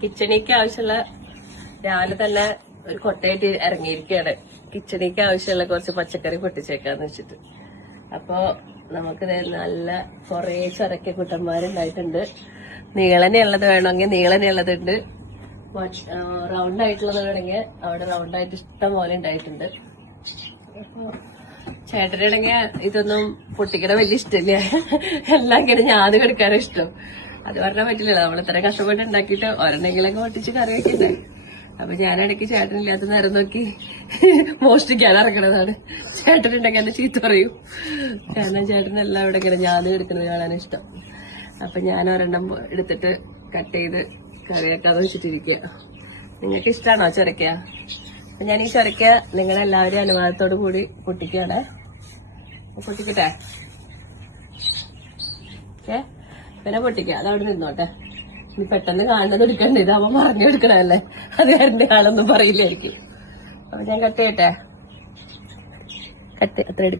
കിച്ചണിക്ക് ആവശ്യമുള്ള രാവിലെ തന്നെ ഒരു കൊട്ടയായിട്ട് ഇറങ്ങിയിരിക്കുകയാണ്. കിച്ചണിക്ക് ആവശ്യമുള്ള കുറച്ച് പച്ചക്കറി പൊട്ടിച്ചേക്കാന്ന് വെച്ചിട്ട്. അപ്പൊ നമുക്കിത് നല്ല കുറേ ചൊരക്ക കുട്ടന്മാരുണ്ടായിട്ടുണ്ട്. നീളനെയുള്ളത് വേണമെങ്കിൽ നീളനെയുള്ളതുണ്ട്, റൗണ്ട് ആയിട്ടുള്ളത് വേണമെങ്കിൽ അവിടെ റൗണ്ടായിട്ട് ഇഷ്ടം പോലെ ഉണ്ടായിട്ടുണ്ട്. അപ്പൊ ചേട്ടനാണെങ്കിൽ ഇതൊന്നും പൊട്ടിക്കണ വലിയ ഇഷ്ടമില്ല. എല്ലാം ഇങ്ങനെ ഞാത് കൊടുക്കാനും ഇഷ്ടം. അത് പറഞ്ഞാൽ പറ്റില്ലല്ലോ, നമ്മൾ ഇത്ര കഷ്ടപ്പെട്ട് ഉണ്ടാക്കിയിട്ട് ഒരെണ്ണെങ്കിലൊക്കെ പൊട്ടിച്ച് കറി വെക്കണ്ടേ. അപ്പൊ ഞാനിടയ്ക്ക് ചേട്ടനില്ലാത്ത നേരം നോക്കി മോഷ്ടിക്കാൻ ഇറക്കണതാണ്. ചേട്ടനുണ്ടെങ്കിൽ എന്നെ ചീത്ത പറയും. കാരണം ചേട്ടനെല്ലാം ഇവിടെ ഇങ്ങനെ ഞാത് എടുക്കുന്നത് കാണാൻ ഇഷ്ടം. അപ്പൊ ഞാൻ ഒരെണ്ണം എടുത്തിട്ട് കട്ട് ചെയ്ത് കറി വെക്കാതെ വെച്ചിട്ടിരിക്കുക. നിങ്ങൾക്ക് ഇഷ്ടമാണോ ചൊരക്ക? അപ്പൊ ഞാൻ ഈ ചൊരക്ക നിങ്ങളെല്ലാവരും അനുവാദത്തോടു കൂടി പൊട്ടിക്കുകയാണ്. പൊട്ടിക്കട്ടെ? ഓക്കെ, പിന്നെ പൊട്ടിക്കുക. അതവിടെ നിന്നോട്ടെ. ഇനി പെട്ടെന്ന് കാണുന്നത് എടുക്കണ്ടേ, ഇതാവുമ്പോ മറിഞ്ഞു എടുക്കണല്ലേ, അത് കാരന്റെ ആളൊന്നും പറയില്ലായിരിക്കും. അപ്പൊ ഞാൻ കട്ട് ചെയ്യട്ടെ? കട്ട് അത്ര